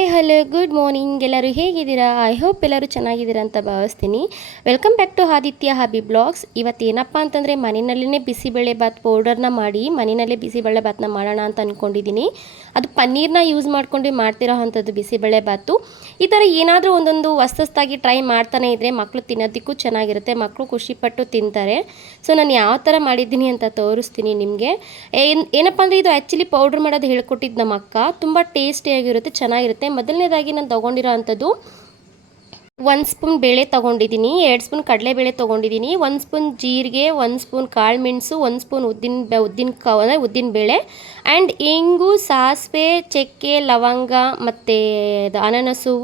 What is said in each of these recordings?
Hi hello good morning. ಎಲ್ಲರೂ ಹೇಗಿದ್ದೀರಾ? I hope ಎಲ್ಲರೂ ಚೆನ್ನಾಗಿದ್ದೀರಾ ಅಂತ ಭಾವಿಸ್ತೀನಿ. Welcome back to Aditya hobby blogs. ಇವತ್ತೇನಪ್ಪ ಅಂತಂದರೆ ಮನೆಯಲ್ಲೇ ಬಿಸಿಬೇಳೆಬಾತ್ ಪೌಡರ್ನ ಮಾಡಿ ಮನೆಯಲ್ಲೇ ಬಿಸಿಬೇಳೆಬಾತನ್ನ ಮಾಡೋಣ ಅಂತ ಅಂದ್ಕೊಂಡಿದ್ದೀನಿ. ಅದು ಪನ್ನೀರ್ನ ಯೂಸ್ ಮಾಡ್ಕೊಂಡು ಮಾಡ್ತಿರೋ ಅಂಥದ್ದು ಬಿಸಿಬೇಳೆಬಾತು. ಈ ಥರ ಏನಾದರೂ ಒಂದೊಂದು ಹೊಸ್ತಾಗಿ ಟ್ರೈ ಮಾಡ್ತಾನೆ ಇದ್ದರೆ ಮಕ್ಕಳು ತಿನ್ನೋದಕ್ಕೂ ಚೆನ್ನಾಗಿರುತ್ತೆ, ಮಕ್ಕಳು ಖುಷಿಪಟ್ಟು ತಿಂತಾರೆ. ಸೊ ನಾನು ಯಾವ ಥರ ಮಾಡಿದ್ದೀನಿ ಅಂತ ತೋರಿಸ್ತೀನಿ ನಿಮಗೆ. ಏನಪ್ಪ ಅಂದರೆ ಇದು ಆ್ಯಕ್ಚುಲಿ ಪೌಡ್ರ್ ಮಾಡೋದು ಹೇಳ್ಕೊಟ್ಟಿದ್ದು ನಮ್ಮ ಅಕ್ಕ. ತುಂಬ ಟೇಸ್ಟಿಯಾಗಿರುತ್ತೆ, ಚೆನ್ನಾಗಿರುತ್ತೆ. ಮೊದಲನೇದಾಗಿ ನಾನು ತೊಗೊಂಡಿರೋ ಅಂಥದ್ದು 1 ಸ್ಪೂನ್ ಬೇಳೆ ತೊಗೊಂಡಿದ್ದೀನಿ, 2 ಸ್ಪೂನ್ ಕಡಲೆಬೇಳೆ ತೊಗೊಂಡಿದ್ದೀನಿ, 1 ಸ್ಪೂನ್ ಜೀರಿಗೆ, 1 ಸ್ಪೂನ್ ಕಾಳು ಮೆಣಸು, 1 ಸ್ಪೂನ್ ಉದ್ದಿನ ಬೇಳೆ ಆ್ಯಂಡ್ ಇಂಗು, ಸಾಸಿವೆ, ಚಕ್ಕೆ, ಲವಂಗ ಮತ್ತು ಅನಾನಸು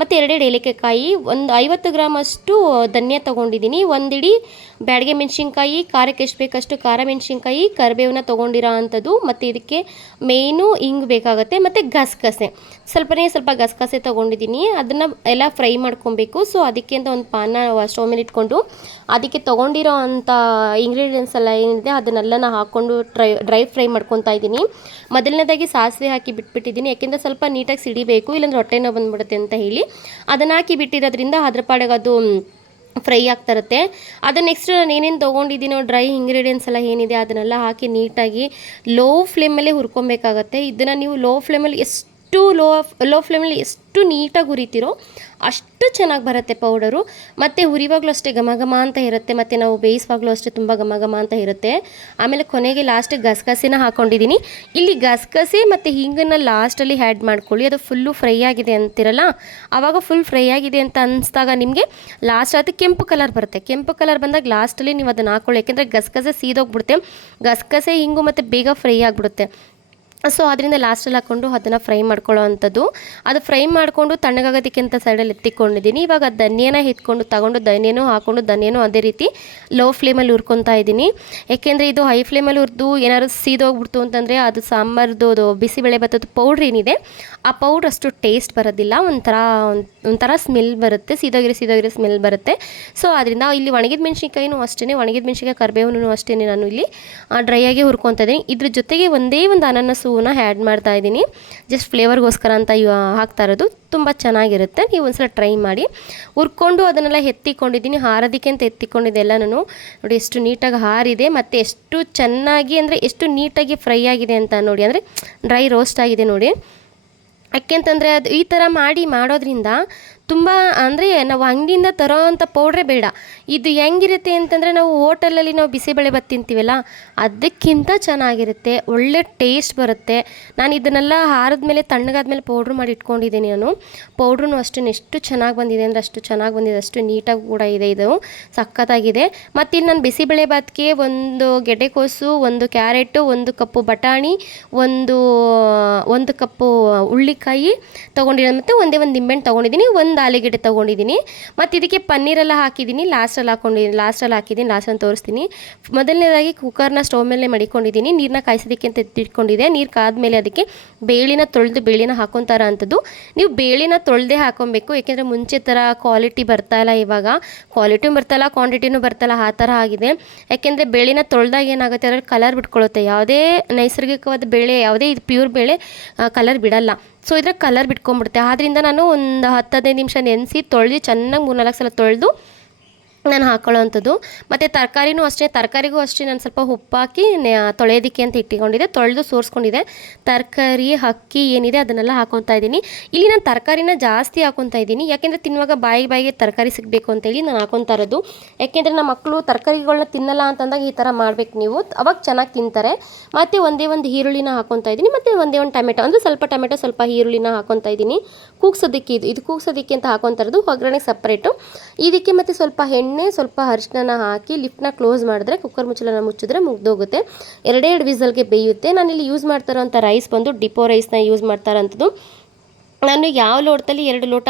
ಮತ್ತು 2 ಏಲಕ್ಕಾಯಿ, ಒಂದು 50 ಗ್ರಾಮಷ್ಟು ಧನಿಯಾ ತೊಗೊಂಡಿದ್ದೀನಿ, ಒಂದಿಡಿ ಬ್ಯಾಡಗೆ ಮೆಣಸಿನ್ಕಾಯಿ, ಖಾರಕ್ಕೆ ಎಷ್ಟು ಬೇಕಷ್ಟು ಖಾರ ಮೆಣಸಿನ್ಕಾಯಿ, ಕರಿಬೇವನ್ನ ತೊಗೊಂಡಿರೋ ಅಂಥದ್ದು. ಮತ್ತು ಇದಕ್ಕೆ ಮೇಯ್ನು ಹಿಂಗೆ ಬೇಕಾಗುತ್ತೆ, ಮತ್ತು ಗಸಗಸೆ ಸ್ವಲ್ಪ ಗಸಗಸೆ ತೊಗೊಂಡಿದ್ದೀನಿ. ಅದನ್ನು ಎಲ್ಲ ಫ್ರೈ ಮಾಡ್ಕೊಬೇಕು. ಸೊ ಅದಕ್ಕೆ ಅಂತ ಒಂದು ಪಾನ ಸ್ಟವ್ ಮೇಲೆ ಇಟ್ಕೊಂಡು ಅದಕ್ಕೆ ತೊಗೊಂಡಿರೋ ಅಂಥ ಇಂಗ್ರೀಡಿಯೆಂಟ್ಸ್ ಎಲ್ಲ ಏನಿದೆ ಅದನ್ನೆಲ್ಲ ಹಾಕ್ಕೊಂಡು ಡ್ರೈ ಫ್ರೈ ಮಾಡ್ಕೊತಾ ಇದ್ದೀನಿ. ಮೊದಲನೇದಾಗಿ ಸಾಸಿವೆ ಹಾಕಿ ಬಿಟ್ಬಿಟ್ಟಿದ್ದೀನಿ, ಯಾಕೆಂದರೆ ಸ್ವಲ್ಪ ನೀಟಾಗಿ ಸಿಡಿಬೇಕು, ಇಲ್ಲಾಂದ್ರೆ ಹೊಟ್ಟೆ ನೋವು ಬಂದುಬಿಡುತ್ತೆ ಅಂತ ಹೇಳಿ ಅದನ್ನು ಹಾಕಿ ಬಿಟ್ಟಿರೋದ್ರಿಂದ ಅದ್ರ ಪಾಡಿಗೆ ಅದು ಫ್ರೈ ಆಗ್ತಿರುತ್ತೆ. ಅದು ನೆಕ್ಸ್ಟ್ ನಾನು ಏನೇನು ತೊಗೊಂಡಿದ್ದೀನೋ ಡ್ರೈ ಇಂಗ್ರೀಡಿಯೆಂಟ್ಸ್ ಎಲ್ಲ ಏನಿದೆ ಅದನ್ನೆಲ್ಲ ಹಾಕಿ ನೀಟಾಗಿ ಲೋ ಫ್ಲೇಮಲ್ಲೇ ಹುರ್ಕೊಬೇಕಾಗತ್ತೆ. ಇದನ್ನು ನೀವು ಲೋ ಫ್ಲೇಮಲ್ಲಿ ಎಷ್ಟು ನೀಟಾಗಿ ಹುರಿತೀರೋ ಅಷ್ಟು ಚೆನ್ನಾಗಿ ಬರುತ್ತೆ ಪೌಡರು. ಮತ್ತು ಹುರಿವಾಗಲೂ ಅಷ್ಟೇ ಘಮ ಘಮ ಅಂತ ಇರುತ್ತೆ, ಮತ್ತು ನಾವು ಬೇಯಿಸುವಾಗಲೂ ಅಷ್ಟೇ ತುಂಬ ಘಮ ಘಮ ಅಂತ ಇರುತ್ತೆ. ಆಮೇಲೆ ಕೊನೆಗೆ ಲಾಸ್ಟಿಗೆ ಗಸಗಸೆನ ಹಾಕ್ಕೊಂಡಿದ್ದೀನಿ. ಇಲ್ಲಿ ಗಸಗಸೆ ಮತ್ತು ಹಿಂಗನ್ನು ಲಾಸ್ಟಲ್ಲಿ ಆ್ಯಡ್ ಮಾಡ್ಕೊಳ್ಳಿ. ಅದು ಫುಲ್ಲು ಫ್ರೈ ಆಗಿದೆ ಅಂತಿರಲ್ಲ, ಆವಾಗ ಫುಲ್ ಫ್ರೈ ಆಗಿದೆ ಅಂತ ಅನಿಸ್ದಾಗ ನಿಮಗೆ ಲಾಸ್ಟ್ ಅದು ಕೆಂಪು ಕಲರ್ ಬರುತ್ತೆ. ಕೆಂಪು ಕಲರ್ ಬಂದಾಗ ಲಾಸ್ಟಲ್ಲಿ ನೀವು ಅದನ್ನು ಹಾಕ್ಕೊಳ್ಳಿ, ಯಾಕೆಂದರೆ ಗಸಗಸೆ ಸೀದೋಗ್ಬಿಡುತ್ತೆ. ಗಸಗಸೆ ಹಿಂಗು ಮತ್ತು ಬೇಗ ಫ್ರೈ ಆಗಿಬಿಡುತ್ತೆ. ಸೊ ಅದರಿಂದ ಲಾಸ್ಟಲ್ಲಿ ಹಾಕ್ಕೊಂಡು ಅದನ್ನು ಫ್ರೈ ಮಾಡ್ಕೊಳ್ಳೋ ಅಂಥದ್ದು. ಅದು ಫ್ರೈ ಮಾಡಿಕೊಂಡು ತಣ್ಣಗಾಗೋದಕ್ಕೆ ಅಂತ ಸೈಡಲ್ಲಿ ಎತ್ತಿಕೊಂಡಿದ್ದೀನಿ. ಇವಾಗ ಧನಿಯಾನ ತಗೊಂಡು ಧನಿಯಾನು ಅದೇ ರೀತಿ ಲೋ ಫ್ಲೇಮಲ್ಲಿ ಹುರ್ಕೊತಾ ಇದ್ದೀನಿ. ಯಾಕೆಂದರೆ ಇದು ಹೈ ಫ್ಲೇಮಲ್ಲಿ ಹುರಿದು ಏನಾದ್ರು ಸೀದೋಗ್ಬಿಡ್ತು ಅಂತಂದರೆ ಅದು ಸಾಂಬಾರ್ದು ಬಿಸಿಬೇಳೆ ಭಾತದ ಪೌಡ್ರ್ ಏನಿದೆ ಆ ಪೌಡ್ರ್ ಅಷ್ಟು ಟೇಸ್ಟ್ ಬರೋದಿಲ್ಲ, ಒಂಥರ ಸ್ಮೆಲ್ ಬರುತ್ತೆ, ಸೀದೋಗಿರೋ ಸ್ಮೆಲ್ ಬರುತ್ತೆ. ಸೊ ಅದರಿಂದ ಇಲ್ಲಿ ಒಣಗಿದ ಮೆಣಸಿನ್ಕಾಯಿನೂ ಅಷ್ಟೇ, ಒಣಗಿದ ಮೆಣಸಿನ್ಕಾಯಿ ಕರಿಬೇವನು ಅಷ್ಟೇ ನಾನು ಇಲ್ಲಿ ಡ್ರೈಯಾಗಿ ಹುರ್ಕೊತಾ ಇದ್ದೀನಿ. ಇದ್ರ ಜೊತೆಗೆ ಒಂದೇ ಒಂದು ಅನಾನಸು ಆ್ಯಡ್ ಮಾಡ್ತಾ ಇದ್ದೀನಿ, ಜಸ್ಟ್ ಫ್ಲೇವರ್ಗೋಸ್ಕರ ಅಂತ ಹಾಕ್ತಾ ಇರೋದು. ತುಂಬ ಚೆನ್ನಾಗಿರುತ್ತೆ, ನೀವು ಒಂದ್ಸಲ ಟ್ರೈ ಮಾಡಿ. ಹುರ್ಕೊಂಡು ಅದನ್ನೆಲ್ಲ ಎತ್ತಿಕೊಂಡಿದ್ದೀನಿ, ಹಾರೋದಕ್ಕೆ ಅಂತ ಎತ್ತಿಕೊಂಡಿದ್ದೆ ಎಲ್ಲನೂ. ನೋಡಿ ಎಷ್ಟು ನೀಟಾಗಿ ಹಾರಿದೆ, ಮತ್ತು ಎಷ್ಟು ಚೆನ್ನಾಗಿ ಅಂದರೆ ಎಷ್ಟು ನೀಟಾಗಿ ಫ್ರೈ ಆಗಿದೆ ಅಂತ ನೋಡಿ, ಅಂದರೆ ಡ್ರೈ ರೋಸ್ಟ್ ಆಗಿದೆ ನೋಡಿ. ಯಾಕೆಂತಂದರೆ ಅದು ಈ ಥರ ಮಾಡೋದ್ರಿಂದ ತುಂಬ ಅಂದರೆ ನಾವು ಅಂಗಡಿಯಿಂದ ತರೋ ಅಂಥ ಪೌಡ್ರೇ ಬೇಡ. ಇದು ಹೆಂಗಿರುತ್ತೆ ಅಂತಂದರೆ ನಾವು ಹೋಟೆಲಲ್ಲಿ ನಾವು ಬಿಸಿಬೇಳೆಬಾತ್ ತಿಂತೀವಲ್ಲ ಅದಕ್ಕಿಂತ ಚೆನ್ನಾಗಿರುತ್ತೆ, ಒಳ್ಳೆ ಟೇಸ್ಟ್ ಬರುತ್ತೆ. ನಾನು ಇದನ್ನೆಲ್ಲ ಆರಿದ್ಮೇಲೆ ತಣ್ಣಗಾದ್ಮೇಲೆ ಪೌಡ್ರ್ ಮಾಡಿ ಇಟ್ಕೊಂಡಿದ್ದೀನಿ ನಾನು. ಪೌಡ್ರೂ ಅಷ್ಟೇ ಎಷ್ಟು ಚೆನ್ನಾಗಿ ಬಂದಿದೆ ಅಂದರೆ ಅಷ್ಟು ಚೆನ್ನಾಗಿ ಬಂದಿದೆ, ಅಷ್ಟು ನೀಟಾಗಿ ಕೂಡ ಇದೆ, ಇದು ಸಖತ್ತಾಗಿದೆ. ಮತ್ತು ಇಲ್ಲಿ ನಾನು ಬಿಸಿಬೇಳೆಬಾತ್ಗೆ 1 ಗೆಡ್ಡೆಕೋಸು, 1 ಕ್ಯಾರೆಟು, 1 ಕಪ್ಪು ಬಟಾಣಿ, ಒಂದು ಕಪ್ಪು ಹುಳ್ಳಿಕಾಯಿ ತೊಗೊಂಡಿರೋದು, ಮತ್ತು ಒಂದೇ ಒಂದು ನಿಂಬೆಹಣ್ಣು ತೊಗೊಂಡಿದ್ದೀನಿ, 1 ಆಲೂಗೆಡ್ಡೆ ತೊಗೊಂಡಿದ್ದೀನಿ. ಮತ್ತು ಇದಕ್ಕೆ ಪನ್ನೀರೆಲ್ಲ ಹಾಕಿದ್ದೀನಿ, ಲಾಸ್ಟಲ್ಲಿ ಹಾಕಿದ್ದೀನಿ, ಲಾಸ್ಟಲ್ಲಿ ತೋರಿಸ್ತೀನಿ. ಮೊದಲನೇದಾಗಿ ಕುಕ್ಕರ್ನ ಸ್ಟವ್ ಮೇಲೆ ಮಡಿಕೊಂಡಿದ್ದೀನಿ, ನೀರನ್ನ ಕಾಯಿಸೋದಕ್ಕೆ ಅಂತ ಎತ್ತಿಟ್ಕೊಂಡಿದ್ದೆ. ನೀರು ಕಾದ್ಮೇಲೆ ಅದಕ್ಕೆ ಬೇಳೆನ ಹಾಕೊತಾರ ಅಂಥದ್ದು. ನೀವು ಬೇಳೆನ ತೊಳೆದೇ ಹಾಕೊಬೇಕು, ಯಾಕೆಂದರೆ ಮುಂಚೆ ಥರ ಕ್ವಾಲಿಟಿ ಬರ್ತಾಯಿಲ್ಲ, ಇವಾಗ ಕ್ವಾಲಿಟಿನೂ ಬರ್ತಾಯಿಲ್ಲ, ಕ್ವಾಂಟಿಟಿನೂ ಬರ್ತಾಯಿಲ್ಲ, ಆ ಥರ ಆಗಿದೆ. ಯಾಕೆಂದರೆ ಬೇಳೆನ ತೊಳೆದಾಗ ಏನಾಗುತ್ತೆ ಅದರಲ್ಲಿ ಕಲರ್ ಬಿಟ್ಕೊಳ್ಳುತ್ತೆ. ಯಾವುದೇ ನೈಸರ್ಗಿಕವಾದ ಬೇಳೆ, ಯಾವುದೇ ಇದು ಪ್ಯೂರ್ ಬೇಳೆ ಕಲರ್ ಬಿಡಲ್ಲ. ಸೊ ಇದ್ರಾಗ ಕಲರ್ ಬಿಟ್ಕೊಂಡ್ಬಿಡುತ್ತೆ. ಆದ್ದರಿಂದ ನಾನು ಒಂದು 10-15 ನಿಮಿಷ ನೆನೆಸಿ ತೊಳೆದು ಚೆನ್ನಾಗಿ 3-4 ಸಲ ತೊಳೆದು ನಾನು ಹಾಕೊಳ್ಳೋ ಅಂಥದ್ದು. ಮತ್ತು ತರಕಾರಿಗೂ ಅಷ್ಟೇ ನಾನು ಸ್ವಲ್ಪ ಉಪ್ಪಾಕಿ ತೊಳೆಯೋದಕ್ಕೆ ಅಂತ ಇಟ್ಕೊಂಡಿದ್ದೆ, ತೊಳೆದು ಸೋರಿಸ್ಕೊಂಡಿದ್ದೆ. ತರಕಾರಿ ಅಕ್ಕಿ ಏನಿದೆ ಅದನ್ನೆಲ್ಲ ಹಾಕೊತಾ ಇದ್ದೀನಿ. ಇಲ್ಲಿ ನಾನು ತರಕಾರಿನ ಜಾಸ್ತಿ ಹಾಕೊತಾ ಇದ್ದೀನಿ, ಯಾಕೆಂದರೆ ತಿನ್ನುವಾಗ ಬಾಯಿಗೆ ತರಕಾರಿ ಸಿಗಬೇಕು ಅಂತೇಳಿ ನಾನು ಹಾಕೊತಾ ಇರೋದು. ಯಾಕೆಂದರೆ ನಮ್ಮ ಮಕ್ಕಳು ತರಕಾರಿಗಳನ್ನ ತಿನ್ನಲ್ಲ ಅಂತಂದಾಗ ಈ ಥರ ಮಾಡಬೇಕು ನೀವು, ಅವಾಗ ಚೆನ್ನಾಗಿ ತಿಂತಾರೆ. ಮತ್ತು ಒಂದೇ ಒಂದು ಈರುಳ್ಳಿನ ಹಾಕೊತಾ ಇದ್ದೀನಿ, ಮತ್ತು ಒಂದೇ ಒಂದು ಟೊಮೆಟೊ, ಅಂದರೆ ಸ್ವಲ್ಪ ಟೊಮೆಟೊ ಸ್ವಲ್ಪ ಈರುಳ್ಳಿನ ಹಾಕೊತಾ ಇದ್ದೀನಿ. ಕೂಗ್ಸೋದಕ್ಕೆ ಇದು ಕೂಗ್ಸೋದಕ್ಕೆ ಅಂತ ಹಾಕೊತಾ ಇರೋದು, ಒಗ್ಗರಣೆ ಸಪ್ರೇಟು. ಇದಕ್ಕೆ ಮತ್ತು ಸ್ವಲ್ಪ ಸ್ವಲ್ಪ ಅರಿಶಿನ ಹಾಕಿ ಲಿಫ್ಟ್ನ ಕ್ಲೋಸ್ ಮಾಡಿದ್ರೆ, ಕುಕ್ಕರ್ ಮುಚ್ಚಳನ ಮುಚ್ಚಿದ್ರೆ ಮುಗ್ದೋಗುತ್ತೆ. 2 ವಿಸಲ್ಗೆ ಬೇಯುತ್ತೆ. ನಾನಿಲ್ಲಿ ಯೂಸ್ ಮಾಡ್ತಾ ಇರೋಂಥ ರೈಸ್ ಬಂದು ಡಿಪೋ ರೈಸ್ನ ಯೂಸ್ ಮಾಡ್ತಾ ಇರೋಂಥದ್ದು. ನಾನು ಯಾವ ಲೋಟದಲ್ಲಿ 2 ಲೋಟ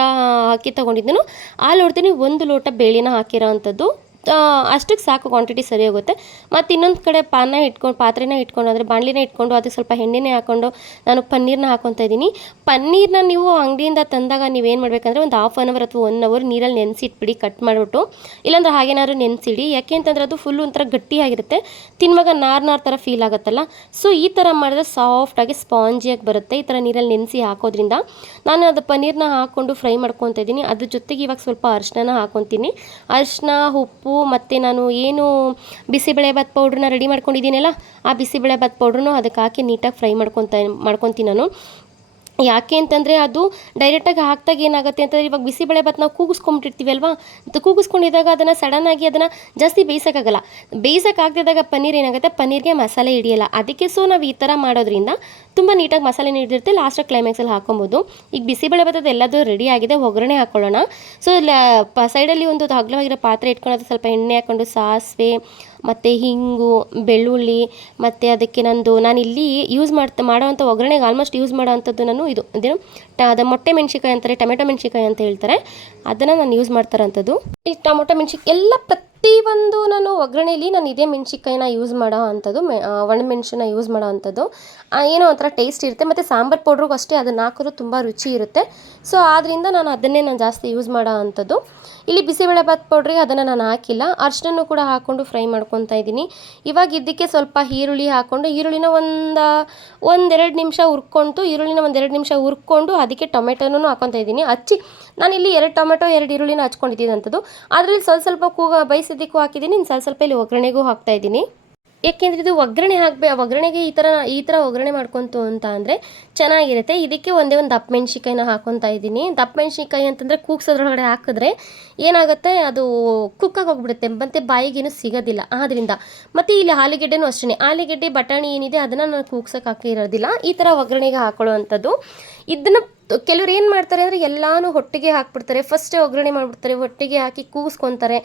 ಅಕ್ಕಿ ತೊಗೊಂಡಿದ್ದೀನೋ ಆ ಲೋಟದಲ್ಲಿ 1 ಲೋಟ ಬೇಳೆನ ಹಾಕಿರೋ ಅಂಥದ್ದು. ಅಷ್ಟಕ್ಕೆ ಸಾಕು, ಕ್ವಾಂಟಿಟಿ ಸರಿ ಹೋಗುತ್ತೆ. ಮತ್ತು ಇನ್ನೊಂದು ಕಡೆ ಪಾತ್ರೆನ ಇಟ್ಕೊಂಡು ಅಂದರೆ ಬಾಣಲಿನ ಇಟ್ಕೊಂಡು ಅದಕ್ಕೆ ಸ್ವಲ್ಪ ಎಣ್ಣೆನೇ ಹಾಕ್ಕೊಂಡು ನಾನು ಪನ್ನೀರನ್ನ ಹಾಕ್ಕೊತಾ ಇದ್ದೀನಿ. ಪನ್ನೀರನ್ನ ನೀವು ಅಂಗಡಿಯಿಂದ ತಂದಾಗ ನೀವೇನು ಮಾಡಬೇಕಂದ್ರೆ ಒಂದು ಹಾಫ್ ಆನ್ ಅವರ್ ಅಥವಾ 1 ಅವರ್ ನೀರಲ್ಲಿ ನೆನೆಸಿಟ್ಬಿಡಿ, ಕಟ್ ಮಾಡಿಬಿಟ್ಟು. ಇಲ್ಲಾಂದ್ರೆ ಹಾಗೇನಾದ್ರು ನೆನೆಸಿಡಿ. ಯಾಕೆ ಅಂತಂದರೆ ಅದು ಫುಲ್ಲು ಒಂಥರ ಗಟ್ಟಿಯಾಗಿರುತ್ತೆ, ತಿನ್ನುವಾಗ ನಾರು ಥರ ಫೀಲ್ ಆಗುತ್ತಲ್ಲ. ಸೊ ಈ ಥರ ಮಾಡಿದ್ರೆ ಸಾಫ್ಟಾಗಿ ಸ್ಪಾಂಜಿಯಾಗಿ ಬರುತ್ತೆ, ಈ ಥರ ನೀರಲ್ಲಿ ನೆನೆಸಿ ಹಾಕೋದ್ರಿಂದ. ನಾನು ಅದು ಪನ್ನೀರನ್ನ ಹಾಕ್ಕೊಂಡು ಫ್ರೈ ಮಾಡ್ಕೊತಾ ಇದ್ದೀನಿ. ಅದ್ರ ಜೊತೆಗೆ ಇವಾಗ ಸ್ವಲ್ಪ ಅರಿಶಿನ ಹಾಕ್ಕೊತೀನಿ. ಅರಿಶಿನ, ಉಪ್ಪು ಮತ್ತು ನಾನು ಏನು ಬಿಸಿಬೇಳೆಭಾತ್ ಪೌಡ್ರನ್ನ ರೆಡಿ ಮಾಡ್ಕೊಂಡಿದ್ದೀನಲ್ಲ, ಆ ಬಿಸಿಬೇಳೆಭಾತ್ ಪೌಡ್ರನ್ನು ಅದಕ್ಕೆ ಹಾಕಿ ನೀಟಾಗಿ ಫ್ರೈ ಮಾಡ್ಕೊತೀನಿ ನಾನು. ಯಾಕೆ ಅಂತಂದರೆ ಅದು ಡೈರೆಕ್ಟಾಗಿ ಹಾಕ್ದಾಗ ಏನಾಗುತ್ತೆ ಅಂತಂದರೆ, ಇವಾಗ ಬಿಸಿಬೇಳೆಭಾತ್ ನಾವು ಕೂಗಿಸ್ಕೊಂಬಿಟ್ಟಿರ್ತೀವಿ ಅಲ್ವಾ, ಕೂಗಿಸ್ಕೊಂಡಿದ್ದಾಗ ಅದನ್ನು ಸಡನ್ನಾಗಿ ಅದನ್ನು ಜಾಸ್ತಿ ಬೇಯಿಸೋಕ್ಕಾಗಲ್ಲ. ಬೇಯಿಸೋಕ್ಕಾಗದಿದ್ದಾಗ ಪನ್ನೀರ್ ಏನಾಗುತ್ತೆ, ಪನ್ನೀರ್ಗೆ ಮಸಾಲೆ ಹಿಡಿಯಲ್ಲ. ಅದಕ್ಕೆ ಸೊ ನಾವು ಈ ಥರ ಮಾಡೋದ್ರಿಂದ ತುಂಬ ನೀಟಾಗಿ ಮಸಾಲೆ ಹಿಡಿದಿರುತ್ತೆ. ಲಾಸ್ಟಾಗಿ ಕ್ಲೈಮ್ಯಾಕ್ಸಲ್ಲಿ ಹಾಕೊಬೋದು. ಈಗ ಬಿಸಿಬೇಳೆಭಾತದ್ದು ಎಲ್ಲದೂ ರೆಡಿ ಆಗಿದೆ, ಒಗ್ಗರಣೆ ಹಾಕ್ಕೊಳ್ಳೋಣ. ಸೊ ಸೈಡಲ್ಲಿ ಒಂದು ಅಗಲವಾಗಿರೋ ಪಾತ್ರೆ ಇಟ್ಕೊಂಡು ಸ್ವಲ್ಪ ಎಣ್ಣೆ ಹಾಕ್ಕೊಂಡು ಸಾಸಿವೆ ಮತ್ತು ಹಿಂಗು, ಬೆಳ್ಳುಳ್ಳಿ ಮತ್ತು ಅದಕ್ಕೆ ನಾನಿಲ್ಲಿ ಮಾಡೋವಂಥ ಒಗ್ಗರಣೆಗೆ ಆಲ್ಮೋಸ್ಟ್ ಯೂಸ್ ಮಾಡೋವಂಥದ್ದು ನಾನು ಅದು ಮೊಟ್ಟೆ ಮೆಣಸಿಕಾಯಿ ಅಂತಾರೆ, ಟೊಮೆಟೊ ಮೆಣಸಿಕಾಯಿ ಅಂತ ಹೇಳ್ತಾರೆ, ಅದನ್ನು ನಾನು ಯೂಸ್ ಮಾಡ್ತಾರಂಥದ್ದು. ಈ ಟೊಮೆಟೊ ಮೆಣಸಿಕಾಯಿ ಎಲ್ಲ ಪ್ರತಿಯೊಂದು ನಾನು ಒಗ್ಗರಣೆಯಲ್ಲಿ ನಾನು ಇದೇ ಮೆಣಸಿಕಾಯಿನ ಯೂಸ್ ಮಾಡೋ ಅಂಥದ್ದು, ಒಣಮೆಣಸನ್ನ ಯೂಸ್ ಮಾಡೋ ಅಂಥದ್ದು. ಏನೋ ಒಂಥರ ಟೇಸ್ಟ್ ಇರುತ್ತೆ. ಮತ್ತು ಸಾಂಬಾರು ಪೌಡ್ರಿಗೂ ಅಷ್ಟೇ ಅದನ್ನು ಹಾಕಿದ್ರು ತುಂಬ ರುಚಿ ಇರುತ್ತೆ. ಸೊ ಆದ್ದರಿಂದ ನಾನು ಜಾಸ್ತಿ ಯೂಸ್ ಮಾಡೋ ಅಂಥದ್ದು. ಇಲ್ಲಿ ಬಿಸಿಬೇಳೆಭಾತ್ ಪೌಡ್ರಿಗೆ ಅದನ್ನು ನಾನು ಹಾಕಿಲ್ಲ. ಅರಿಶಿನೂ ಕೂಡ ಹಾಕ್ಕೊಂಡು ಫ್ರೈ ಮಾಡ್ಕೊತಾ ಇದ್ದೀನಿ. ಇವಾಗ ಇದಕ್ಕೆ ಸ್ವಲ್ಪ ಈರುಳ್ಳಿ ಹಾಕ್ಕೊಂಡು, ಈರುಳ್ಳಿನ ಒಂದೆರಡು ನಿಮಿಷ ಹುರ್ಕೊಂಡು ಅದಕ್ಕೆ ಟೊಮೆಟೊನೂ ಹಾಕ್ಕೊತಾ ಇದ್ದೀನಿ. ನಾನಿಲ್ಲಿ 2 ಟೊಮೆಟೊ 2 ಈರುಳ್ಳಿನ ಹಚ್ಕೊಂಡಿದ್ದೀನಿ ಅಂಥದ್ದು. ಅದರಲ್ಲಿ ಸ್ವಲ್ಪ ಬೈಸೋದಕ್ಕೂ ಹಾಕಿದ್ದೀನಿ, ಸ್ವಲ್ಪ ಇಲ್ಲಿ ಒಗ್ಗರಣೆಗೂ ಹಾಕ್ತಾಯಿದ್ದೀನಿ. ಏಕೆಂದರೆ ಇದು ಒಗ್ಗರಣೆಗೆ ಈ ಥರ ಒಗ್ಗರಣೆ ಮಾಡ್ಕೊತು ಅಂತ ಅಂದರೆ ಚೆನ್ನಾಗಿರುತ್ತೆ. ಇದಕ್ಕೆ ಒಂದು ದಪ್ಪ ಮೆಣಸಿಕಾಯಿನ ಹಾಕ್ಕೊತಾ ಇದ್ದೀನಿ. ದಪ್ಪ ಮೆಣಸಿಕಾಯಿ ಅಂತಂದರೆ ಕೂಗ್ಸೋದ್ರೊಳಗಡೆ ಹಾಕಿದ್ರೆ ಏನಾಗುತ್ತೆ, ಅದು ಕುಕ್ಕಾಗಿ ಹೋಗ್ಬಿಡುತ್ತೆ ಮತ್ತು ಬಾಯಿಗೇನು ಸಿಗೋದಿಲ್ಲ. ಆದ್ದರಿಂದ ಮತ್ತು ಇಲ್ಲಿ ಆಲೂಗೆಡ್ಡೆನೂ ಅಷ್ಟೇ, ಆಲೂಗೆಡ್ಡೆ ಬಟಾಣಿ ಏನಿದೆ ಅದನ್ನು ನಾನು ಕೂಗ್ಸೋಕೆ ಹಾಕಿರೋದಿಲ್ಲ, ಈ ಥರ ಒಗ್ಗರಣೆಗೆ ಹಾಕೊಳ್ಳುವಂಥದ್ದು. ಇದನ್ನು ಕೆಲವ್ರು ಏನು ಮಾಡ್ತಾರೆ ಅಂದರೆ ಎಲ್ಲನೂ ಒಟ್ಟಿಗೆ ಹಾಕ್ಬಿಡ್ತಾರೆ, ಫಸ್ಟೇ ಒಗ್ಗರಣೆ ಮಾಡಿಬಿಡ್ತಾರೆ, ಒಟ್ಟಿಗೆ ಹಾಕಿ ಕೂಗಿಸ್ಕೊತಾರೆ,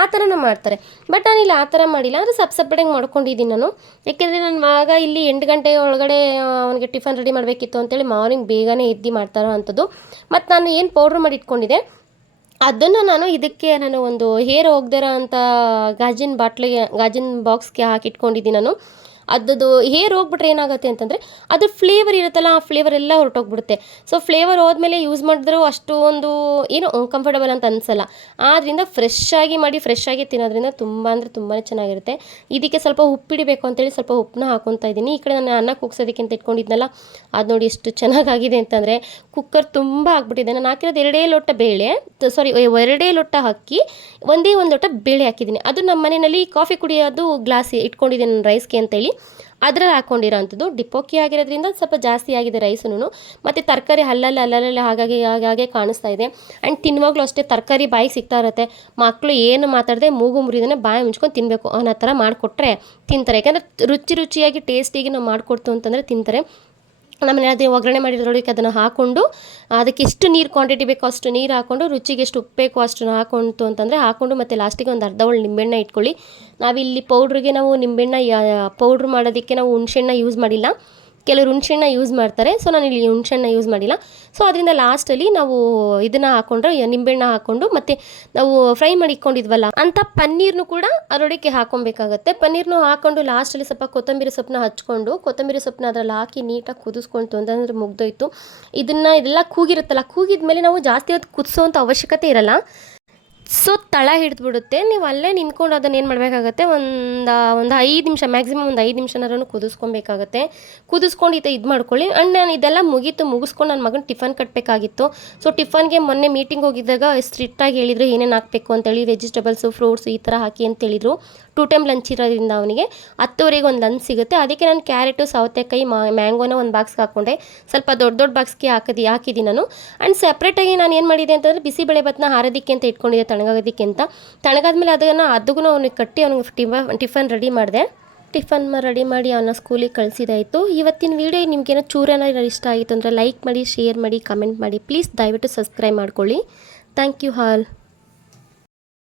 ಆ ಥರನೂ ಮಾಡ್ತಾರೆ. ಬಟ್ ನಾನಿಲ್ಲಿ ಆ ಥರ ಮಾಡಿಲ್ಲ, ಅಂದರೆ ಸಪ್ರೇಟಾಗಿ ಮಾಡ್ಕೊಂಡಿದ್ದೀನಿ ನಾನು. ಯಾಕೆಂದರೆ ನನ್ನ ಮಗ ಇಲ್ಲಿ 8 ಗಂಟೆ ಒಳಗಡೆ ಅವನಿಗೆ ಟಿಫನ್ ರೆಡಿ ಮಾಡಬೇಕಿತ್ತು ಅಂತೇಳಿ ಮಾರ್ನಿಂಗ್ ಬೇಗನೆ ಎದ್ದು ಮಾಡ್ತಾರೋ ಅಂಥದ್ದು. ಮತ್ತು ನಾನು ಏನು ಪೌಡ್ರ್ ಮಾಡಿ ಇಟ್ಕೊಂಡಿದ್ದೆ ಅದನ್ನು ನಾನು ಒಂದು ಹೇರ್ ಹೋಗ್ದಿರೋ ಅಂಥ ಗಾಜಿನ ಬಾಕ್ಸ್ಗೆ ಹಾಕಿಟ್ಕೊಂಡಿದ್ದೀನಿ ನಾನು. ಅದದು ಹೇರ್ ಹೋಗ್ಬಿಟ್ರೆ ಏನಾಗುತ್ತೆ ಅಂತಂದರೆ ಅದು ಫ್ಲೇವರ್ ಇರುತ್ತಲ್ಲ, ಆ ಫ್ಲೇವರ್ ಎಲ್ಲ ಹೊರಟೋಗ್ಬಿಡುತ್ತೆ. ಸೊ ಫ್ಲೇವರ್ ಹೋದ್ಮೇಲೆ ಯೂಸ್ ಮಾಡಿದ್ರೂ ಅಷ್ಟೊಂದು ಏನೋ ಕಂಫರ್ಟಬಲ್ ಅಂತ ಅನಿಸಲ್ಲ. ಆದ್ದರಿಂದ ಫ್ರೆಶ್ ಆಗಿ ತಿನ್ನೋದ್ರಿಂದ ತುಂಬ ಅಂದರೆ ತುಂಬಾ ಚೆನ್ನಾಗಿರುತ್ತೆ. ಇದಕ್ಕೆ ಸ್ವಲ್ಪ ಉಪ್ಪಿಡಬೇಕು ಅಂತೇಳಿ ಸ್ವಲ್ಪ ಉಪ್ಪನ್ನ ಹಾಕ್ಕೊತಾ ಇದ್ದೀನಿ. ಈ ಕಡೆ ನಾನು ಅನ್ನ ಕೂಗ್ಸೋದಕ್ಕೆ ಅಂತ ಇಟ್ಕೊಂಡಿದ್ನಲ್ಲ, ಅದು ನೋಡಿ ಎಷ್ಟು ಚೆನ್ನಾಗಾಗಿದೆ ಅಂತಂದರೆ ಕುಕ್ಕರ್ ತುಂಬ ಆಗಿಬಿಟ್ಟಿದೆ. ನಾನು ಹಾಕಿರೋದು 2 ಲೋಟ ಅಕ್ಕಿ, 1 ಲೋಟ ಬೇಳೆ ಹಾಕಿದ್ದೀನಿ. ಅದು ನಮ್ಮ ಮನೆಯಲ್ಲಿ ಕಾಫಿ ಕುಡಿಯೋದು ಗ್ಲಾಸ್ ಇಟ್ಕೊಂಡಿದ್ದೀನಿ ನಾನು ರೈಸ್ಗೆ ಅಂತೇಳಿ, ಅದ್ರಲ್ಲಿ ಹಾಕ್ಕೊಂಡಿರೋ ಅಂಥದ್ದು. ಡಿಪ್ಪೋಕ್ಕಿ ಆಗಿರೋದ್ರಿಂದ ಸ್ವಲ್ಪ ಜಾಸ್ತಿ ಆಗಿದೆ ರೈಸೂ. ಮತ್ತು ತರಕಾರಿ ಅಲ್ಲಲ್ಲಿ ಹಾಗೆ ಕಾಣಿಸ್ತಾ ಇದೆ. ಆ್ಯಂಡ್ ತಿನ್ನುವಾಗಲೂ ಅಷ್ಟೇ ತರಕಾರಿ ಬಾಯಿಗೆ ಸಿಗ್ತಾ ಇರುತ್ತೆ. ಮಕ್ಕಳು ಏನು ಮಾತಾಡದೆ ಮೂಗು ಮುರಿದೇ ಬಾಯಿ ಮುಚ್ಕೊಂಡು ತಿನ್ನಬೇಕು ಅನ್ನೋ ಥರ ಮಾಡಿಕೊಟ್ರೆ ತಿಂತಾರೆ. ಯಾಕಂದರೆ ರುಚಿಯಾಗಿ ಟೇಸ್ಟಿಗೆ ನಾವು ಮಾಡಿಕೊಡ್ತು ಅಂತಂದರೆ ತಿಂತಾರೆ. ನಮ್ಮನೆ ಅದೇ ಒಗ್ಗರಣೆ ಮಾಡಿದ್ರೊಳಗೆ ಅದನ್ನು ಹಾಕ್ಕೊಂಡು ಅದಕ್ಕೆ ಎಷ್ಟು ನೀರು ಕ್ವಾಂಟಿಟಿ ಬೇಕೋ ಅಷ್ಟು ನೀರು ಹಾಕ್ಕೊಂಡು, ರುಚಿಗೆ ಎಷ್ಟು ಉಪ್ಪು ಬೇಕೋ ಅಷ್ಟು ಹಾಕ್ಕೊಂತು ಅಂತಂದರೆ ಹಾಕ್ಕೊಂಡು, ಮತ್ತು ಲಾಸ್ಟಿಗೆ ಒಂದು ಅರ್ಧ ಹೋಳು ನಿಂಬೆಹಣ್ಣು ಇಟ್ಕೊಳ್ಳಿ. ನಾವಿಲ್ಲಿ ಪೌಡ್ರಿಗೆ ನಿಂಬೆಹಣ್ಣ ಪೌಡ್ರ್ ಮಾಡೋದಕ್ಕೆ ನಾವು ಹುಣ್ಸೆಹಣ್ಣ ಯೂಸ್ ಮಾಡಿಲ್ಲ. ಕೆಲವರು ಹುಣ್ಸೆಹಣ್ಣ ಯೂಸ್ ಮಾಡ್ತಾರೆ. ಸೊ ನಾನಿಲ್ಲಿ ಹುಣ್ಸೆಹಣ್ಣ ಯೂಸ್ ಮಾಡಿಲ್ಲ. ಸೊ ಅದರಿಂದ ಲಾಸ್ಟಲ್ಲಿ ನಾವು ಇದನ್ನು ಹಾಕ್ಕೊಂಡ್ರೆ, ನಿಂಬೆಹಣ್ಣ ಹಾಕ್ಕೊಂಡು ಮತ್ತು ನಾವು ಫ್ರೈ ಮಾಡಿ ಇಟ್ಕೊಂಡಿದ್ವಲ್ಲ ಅಂತ ಪನ್ನೀರ್ನು ಕೂಡ ಅದರೊಳಗೆ ಹಾಕ್ಕೊಬೇಕಾಗತ್ತೆ. ಪನ್ನೀರ್ನು ಹಾಕ್ಕೊಂಡು ಲಾಸ್ಟಲ್ಲಿ ಸ್ವಲ್ಪ ಕೊತ್ತಂಬರಿ ಸೊಪ್ಪನ್ನ ಹಚ್ಕೊಂಡು, ಕೊತ್ತಂಬರಿ ಸೊಪ್ಪನ್ನ ಅದರಲ್ಲಿ ಹಾಕಿ ನೀಟಾಗಿ ಕುದಿಸ್ಕೊಳ್ತು ಅಂತಂದರೆ ಮುಗ್ದೋಯ್ತು. ಇದೆಲ್ಲ ಕೂಗಿರುತ್ತಲ್ಲ, ಕೂಗಿದ್ಮೇಲೆ ನಾವು ಜಾಸ್ತಿ ಹೊತ್ತು ಕುದಿಸೋವಂಥ ಅವಶ್ಯಕತೆ ಇರಲ್ಲ. ಸೊ ತಳ ಹಿಡಿದ್ಬಿಡುತ್ತೆ. ನೀವು ಅಲ್ಲೇ ನಿಂತ್ಕೊಂಡು ಅದನ್ನು ಏನು ಮಾಡಬೇಕಾಗತ್ತೆ, ಒಂದು 5 ನಿಮಿಷ, ಮ್ಯಾಕ್ಸಿಮಮ್ ಒಂದು 5 ನಿಮಿಷನಾದ್ರೂ ಕುದಿಸ್ಕೊಬೇಕಾಗತ್ತೆ. ಕುದಿಸ್ಕೊಂಡು ಇದು ಮಾಡ್ಕೊಳ್ಳಿ. ಆ್ಯಂಡ್ ನಾನು ಇದೆಲ್ಲ ಮುಗಿಸ್ಕೊಂಡು ನನ್ನ ಮಗನ ಟಿಫನ್ ಕಟ್ಟಬೇಕಾಗಿತ್ತು. ಸೊ ಟಿಫನ್ಗೆ ಮೊನ್ನೆ ಮೀಟಿಂಗ್ ಹೋಗಿದ್ದಾಗ ಸ್ಟ್ರಿಕ್ಟಾಗಿ ಹೇಳಿದರು ಏನೇನು ಹಾಕಬೇಕು ಅಂತೇಳಿ, ವೆಜಿಟೇಬಲ್ಸು, ಫ್ರೂಟ್ಸು ಈ ಥರ ಹಾಕಿ ಅಂತೇಳಿದರು. 2 ಟೈಮ್ ಲಂಚ್ ಇರೋದ್ರಿಂದ ಅವನಿಗೆ 10ವರೆಗೆ ಒಂದು ಲಂಚ್ ಸಿಗುತ್ತೆ. ಅದಕ್ಕೆ ನಾನು ಕ್ಯಾರೆಟು, ಸೌತೆಕಾಯಿ, ಮ್ಯಾಂಗೋನ ಒಂದು ಬಾಕ್ಸ್ಗೆ ಹಾಕ್ಕೊಂಡೆ. ಸ್ವಲ್ಪ ದೊಡ್ಡ ಬಾಕ್ಸ್ಗೆ ಹಾಕಿದ್ದೀನಿ ನಾನು. ಆ್ಯಂಡ್ ಸಪ್ರೇಟಾಗಿ ನಾನು ಏನು ಮಾಡಿದೆ ಅಂತಂದರೆ ಬಿಸಿಬೇಳೆಭಾತ್ನ ಹಾರೋದಕ್ಕೆ ಅಂತ ಇಟ್ಕೊಂಡಿದ್ದೆ, ತಣ್ಣಗಾಗೋದಕ್ಕೆ ಅಂತ. ತಣ್ಣಗಾದ್ಮೇಲೆ ಅದಕ್ಕೂ ಅವನಿಗೆ ಕಟ್ಟಿ ಅವನಿಗೆ ಟಿಫನ್ ರೆಡಿ ಮಾಡಿದೆ. ಟಿಫನ್ ರೆಡಿ ಮಾಡಿ ಅವನ ಸ್ಕೂಲಿಗೆ ಕಳಿಸಿದಾಯಿತು. ಇವತ್ತಿನ ವೀಡಿಯೋ ನಿಮಗೇನೋ ಚೂರೇನಾದ್ರು ಇಷ್ಟ ಆಗಿತ್ತು ಅಂದರೆ ಲೈಕ್ ಮಾಡಿ, ಶೇರ್ ಮಾಡಿ, ಕಮೆಂಟ್ ಮಾಡಿ. ಪ್ಲೀಸ್ ದಯವಿಟ್ಟು ಸಬ್ಸ್ಕ್ರೈಬ್ ಮಾಡ್ಕೊಳ್ಳಿ. Thank you all.